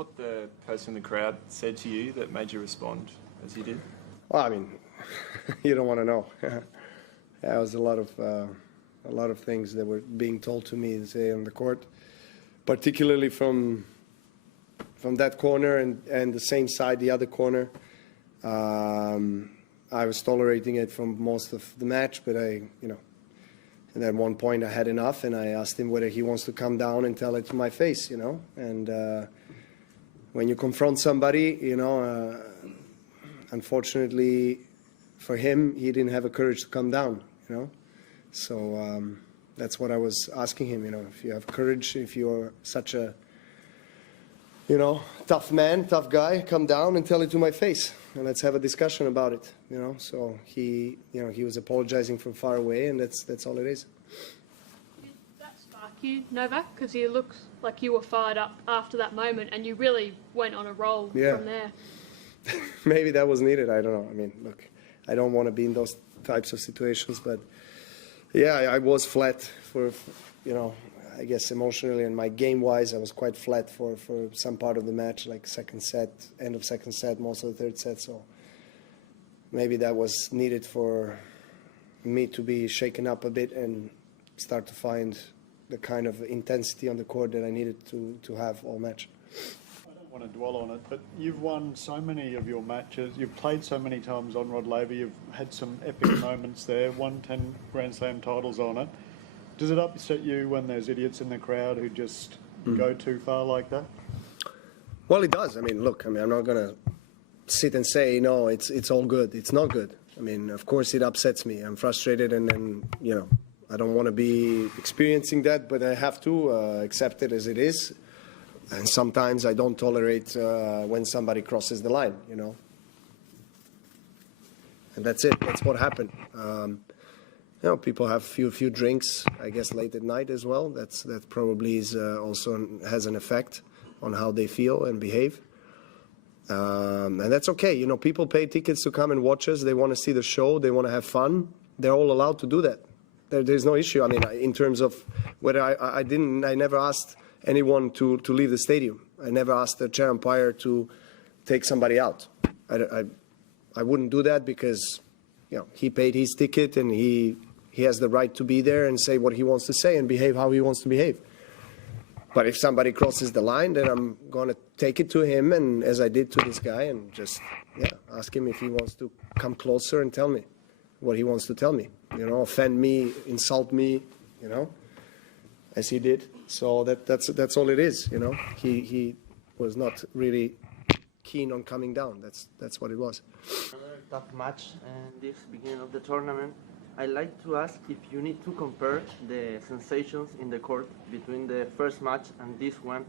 what the person in the crowd said to you that made you respond as you did? Well, I mean, you don't want to know. There was a lot of things that were being told to me, say, on the court, particularly from that corner and the same side, the other corner. I was tolerating it from most of the match, but and at one point I had enough, and I asked him whether he wants to come down and tell it to my face, And when you confront somebody, unfortunately for him, he didn't have the courage to come down, So that's what I was asking him, if you have courage, if you're such a, tough man, tough guy, come down and tell it to my face, and let's have a discussion about it, So he was apologizing from far away, and that's all it is. Did that spark you, Novak? Because you looked like you were fired up after that moment, and you really went on a roll from there. Maybe that was needed. I don't know. I mean, look, I don't want to be in those types of situations, but yeah, I was flat for I guess emotionally and my game-wise, I was quite flat for some part of the match, like second set, end of second set, most of the third set. So maybe that was needed for me to be shaken up a bit and start to find the kind of intensity on the court that I needed to have all match. I don't want to dwell on it, but you've won so many of your matches. You've played so many times on Rod Laver. You've had some epic moments there, won 10 Grand Slam titles on it. Does it upset you when there's idiots in the crowd who just go too far like that? Well, it does. I mean, look, I'm not going to sit and say, no, it's all good. It's not good. I mean, of course it upsets me. I'm frustrated and I don't want to be experiencing that, but I have to accept it as it is. And sometimes I don't tolerate when somebody crosses the line, And that's it. That's what happened. People have few drinks, I guess, late at night as well. That probably is also has an effect on how they feel and behave. And that's okay. People pay tickets to come and watch us. They want to see the show. They want to have fun. They're all allowed to do that. There's no issue. I mean, in terms of whether I never asked anyone to leave the stadium. I never asked the chair umpire to take somebody out. I wouldn't do that because, he paid his ticket and he has the right to be there and say what he wants to say and behave how he wants to behave. But if somebody crosses the line, then I'm going to take it to him, and as I did to this guy, and just ask him if he wants to come closer and tell me what he wants to tell me. Offend me, insult me, as he did. So that's all it is. He was not really keen on coming down. That's what it was. Another tough match in this beginning of the tournament. I'd like to ask if you need to compare the sensations in the court between the first match and this one.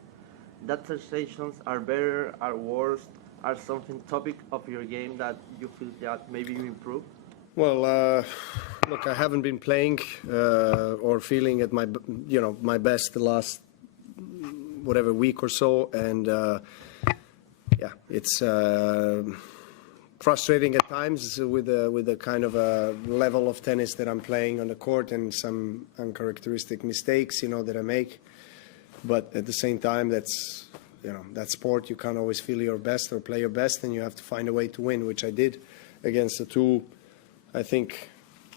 That sensations are better, are worse, are something topic of your game that you feel that maybe you improve? Well, look, I haven't been playing or feeling at my my best the last week or so, and it's frustrating at times with the kind of a level of tennis that I'm playing on the court and some uncharacteristic mistakes, that I make. But at the same time, that's that sport. You can't always feel your best or play your best, and you have to find a way to win, which I did against the two, I think,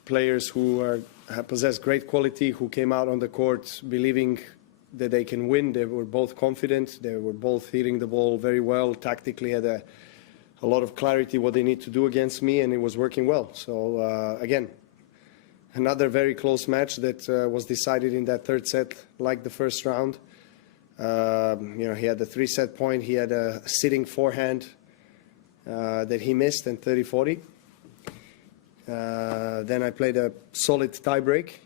players who possess great quality, who came out on the court believing that they can win. They were both confident. They were both hitting the ball very well, tactically had a lot of clarity what they need to do against me, and it was working well. So again, another very close match that was decided in that third set, like the first round. He had the 3-set point. He had a sitting forehand that he missed in 30-40. Then I played a solid tiebreak.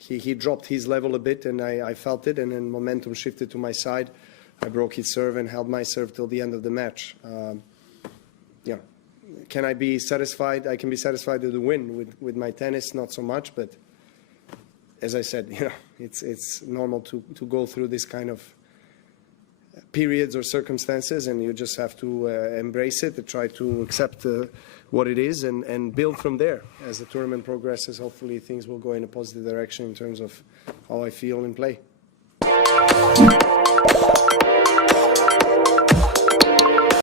He dropped his level a bit, and I felt it, and then momentum shifted to my side. I broke his serve and held my serve till the end of the match. Can I be satisfied? I can be satisfied with the win. With my tennis, not so much. But as I said, it's normal to go through this kind of periods or circumstances, and you just have to embrace it and try to accept what it is and build from there. As the tournament progresses, hopefully things will go in a positive direction in terms of how I feel and play.